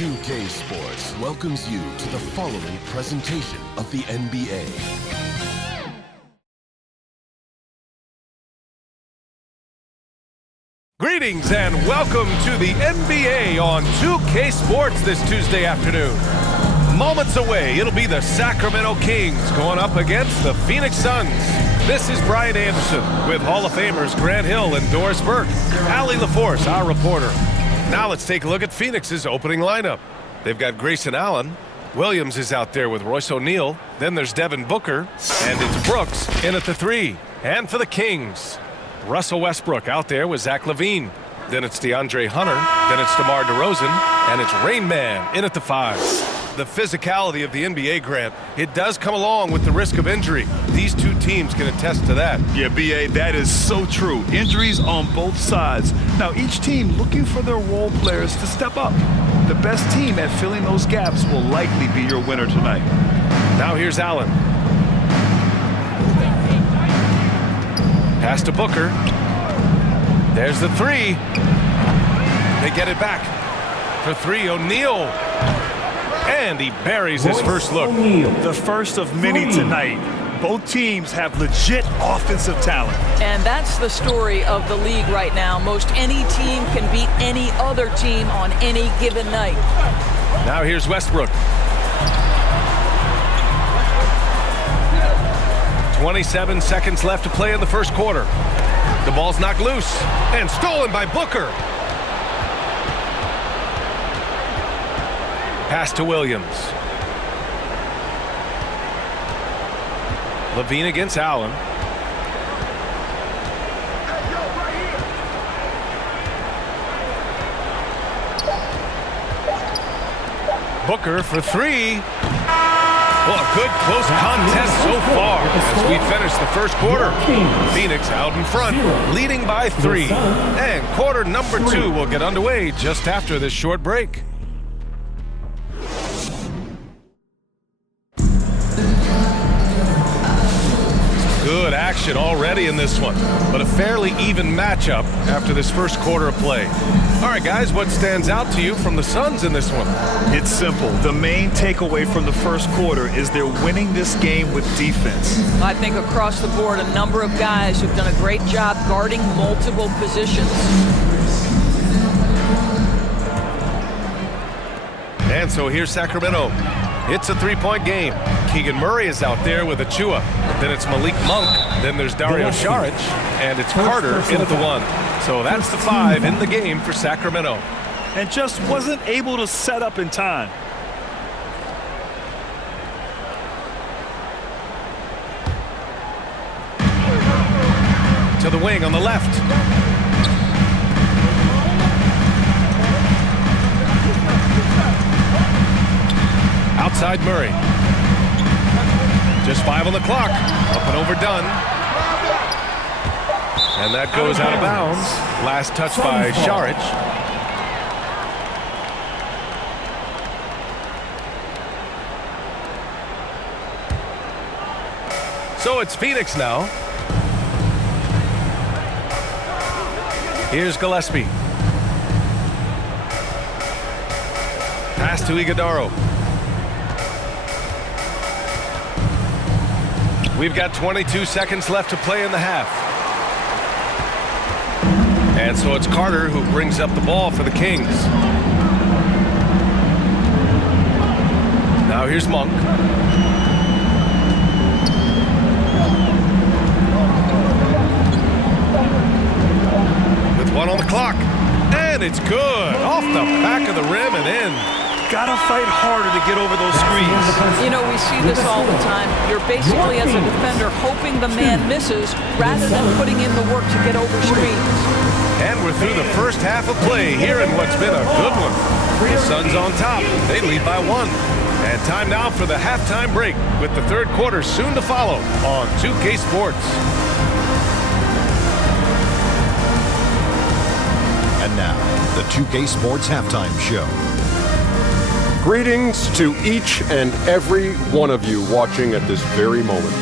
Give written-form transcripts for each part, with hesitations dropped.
2K Sports welcomes you to the following presentation of the NBA. Greetings and welcome to the NBA on 2K Sports this Tuesday afternoon. Moments away, it'll be the Sacramento Kings going up against the Phoenix Suns. This is Brian Anderson with Hall of Famers Grant Hill and Doris Burke. Allie LaForce, our reporter. Now let's take a look at Phoenix's opening lineup. They've got Grayson Allen. Williams is out there with Royce O'Neal. Then there's Devin Booker. And it's Brooks in at the 3. And for the Kings, Russell Westbrook out there with Zach LaVine. Then it's DeAndre Hunter. Then it's DeMar DeRozan. And it's Rain Man in at the 5. The physicality of the NBA, Grant, it does come along with the risk of injury. These two teams can attest to that. Yeah, B.A., that is so true. Injuries on both sides. Now, each team looking for their role players to step up. The best team at filling those gaps will likely be your winner tonight. Now here's Allen. Pass to Booker. There's the 3. They get it back. For 3, O'Neal. And he buries his first look. The first of many tonight. Both teams have legit offensive talent. And that's the story of the league right now. Most any team can beat any other team on any given night. Now here's Westbrook. 27 seconds left to play in the first quarter. The ball's knocked loose and stolen by Booker. Pass to Williams. LaVine against Allen. Booker for 3. Well, a good close contest so far as we finish the first quarter. Phoenix out in front, leading by 3. And quarter number 2 will get underway just after this short break. Good action already in this one, but a fairly even matchup after this first quarter of play. All right, guys, what stands out to you from the Suns in this one? It's simple. The main takeaway from the first quarter is they're winning this game with defense. I think across the board, a number of guys who've done a great job guarding multiple positions. And so here's Sacramento. It's a 3-point game. Keegan Murray is out there with Achua. Then it's Malik Monk. Then there's Dario Saric. And it's Carter in at the 1. So that's the 5 in the game for Sacramento. And just wasn't able to set up in time. To the wing on the left. Outside Murray. Just 5 on the clock. Up and overdone. And that goes out of bounds. Last touch by Saric. So it's Phoenix now. Here's Gillespie. Pass to Iguodaro. We've got 22 seconds left to play in the half. And so it's Carter who brings up the ball for the Kings. Now here's Monk. With 1 on the clock. And it's good. Off the back of the rim and in. Gotta fight harder to get over those screens. You know, we see this all the time. You're basically, as a defender, hoping the man misses rather than putting in the work to get over screens. And we're through the first half of play here in what's been a good one. The Suns on top. They lead by 1. And time now for the halftime break with the third quarter soon to follow on 2K Sports. And now, the 2K Sports Halftime Show. Greetings to each and every one of you watching at this very moment.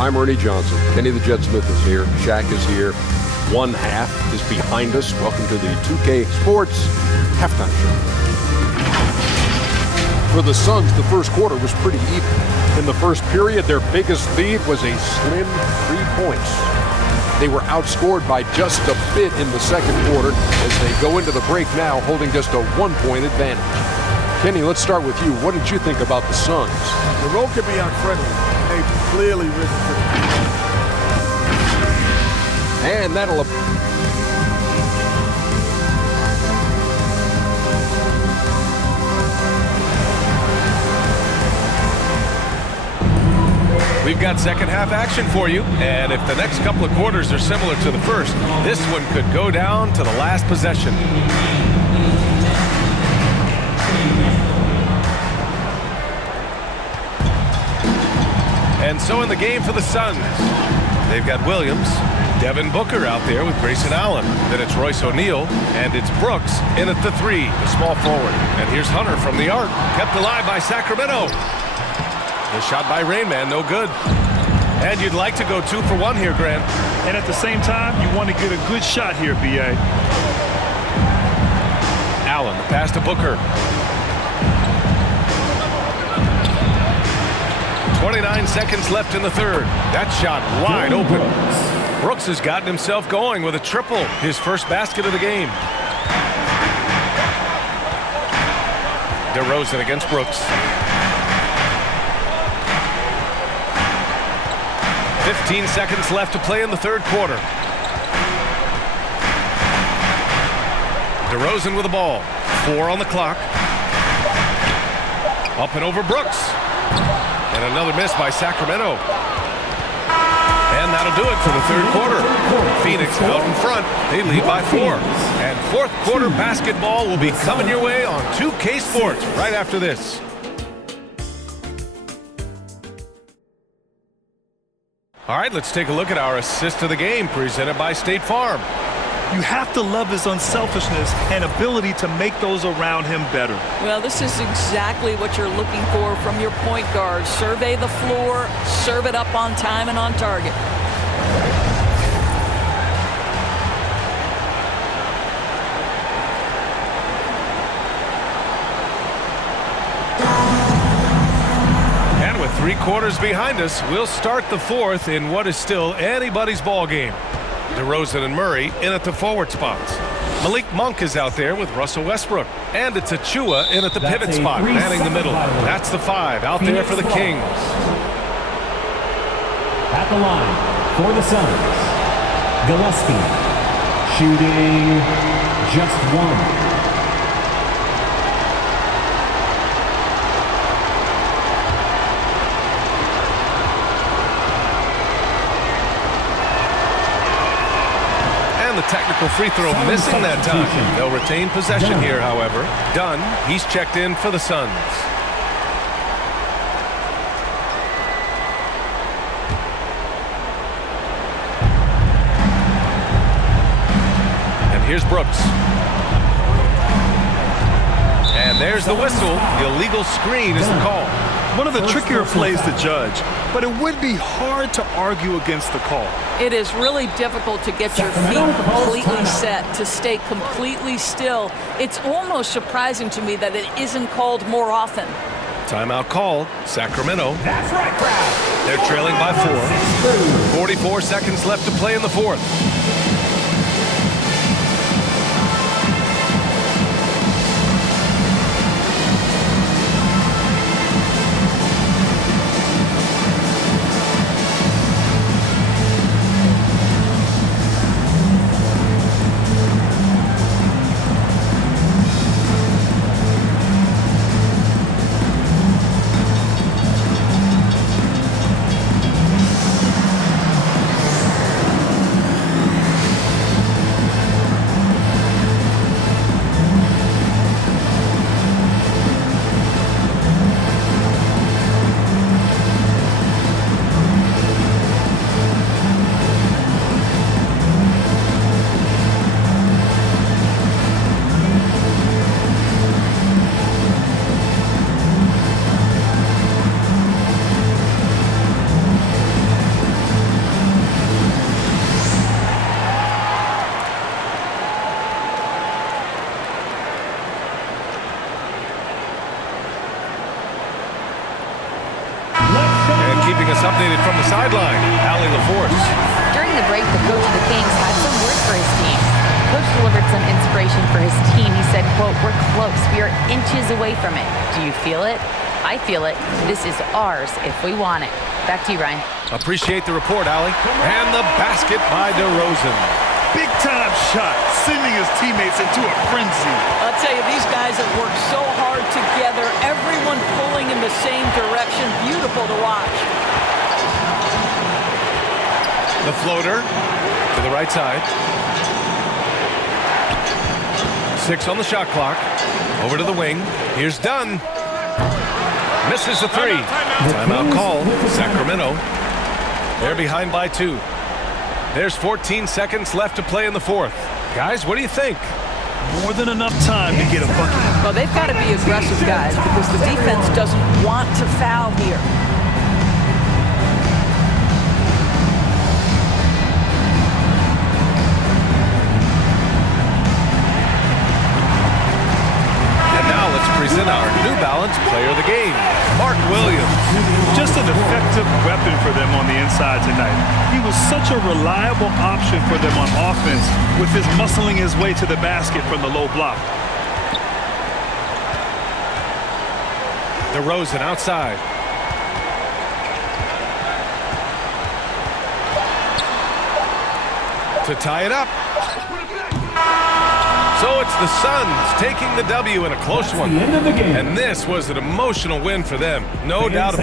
I'm Ernie Johnson. Kenny the Jet Smith is here. Shaq is here. One half is behind us. Welcome to the 2K Sports Halftime Show. For the Suns, the first quarter was pretty even. In the first period, their biggest lead was a slim 3 points. They were outscored by just a bit in the second quarter as they go into the break now holding just a 1-point advantage. Kenny, let's start with you. What did you think about the Suns? The road can be unfriendly. They've clearly risen to the And that'll... We've got second half action for you, and if the next couple of quarters are similar to the first, this one could go down to the last possession. And so in the game for the Suns, they've got Williams, Devin Booker out there with Grayson Allen. Then it's Royce O'Neal, and it's Brooks in at the 3, the small forward. And here's Hunter from the arc, kept alive by Sacramento. The shot by Rain Man, no good. And you'd like to go 2 for 1 here, Grant. And at the same time, you want to get a good shot here, B.A. Allen, the pass to Booker. 29 seconds left in the third. That shot wide open. Brooks has gotten himself going with a triple, his first basket of the game. DeRozan against Brooks. 15 seconds left to play in the third quarter. DeRozan with the ball. 4 on the clock. Up and over Brooks. And another miss by Sacramento. And that'll do it for the third quarter. Phoenix out in front. They lead by 4. And fourth quarter basketball will be coming your way on 2K Sports right after this. All right, let's take a look at our assist of the game presented by State Farm. You have to love his unselfishness and ability to make those around him better. Well, this is exactly what you're looking for from your point guard. Survey the floor, serve it up on time and on target. And with 3 quarters behind us, we'll start the fourth in what is still anybody's ball game. DeRozan and Murray in at the forward spots. Malik Monk is out there with Russell Westbrook. And it's Achua in at the pivot spot, manning the middle. That's the 5 out there for the Kings. At the line for the Suns, Gillespie, shooting just 1. The technical free throw missing that time. They'll retain possession here, however. Dunn, he's checked in for the Suns. And here's Brooks. And there's the whistle. The illegal screen is the call. One of the trickier plays to judge, but it would be hard to argue against the call. It is really difficult to get your feet completely set, to stay completely still. It's almost surprising to me that it isn't called more often. Timeout called. Sacramento. That's right, crowd. They're trailing by 4. 44 seconds left to play in the fourth. updated from the sideline. Allie LaForce. During the break, the coach of the Kings had some words for his team. Coach delivered some inspiration for his team. He said, quote, "We're close. We are inches away from it. Do you feel it? I feel it. This is ours if we want it." Back to you, Ryan. Appreciate the report, Allie. And the basket by DeRozan. Big-time shot, sending his teammates into a frenzy. I'll tell you, these guys have worked so hard together, everyone pulling in the same direction. Beautiful to watch. The floater to the right side. 6 on the shot clock. Over to the wing. Here's Dunn. Misses the 3. Timeout call. Sacramento. They're behind by 2. There's 14 seconds left to play in the 4th. Guys, what do you think? More than enough time to get a bucket. Well, they've got to be aggressive, guys, because the defense doesn't want to foul here. And now let's present our New Balance Player of the Game, Mark Williams. Just an effective weapon for them on the inside tonight. He was such a reliable option for them on offense with his muscling his way to the basket from the low block. DeRozan outside. To tie it up. So it's the Suns taking the W in a close one. the end of the game. And this was an emotional win for them. No doubt about it.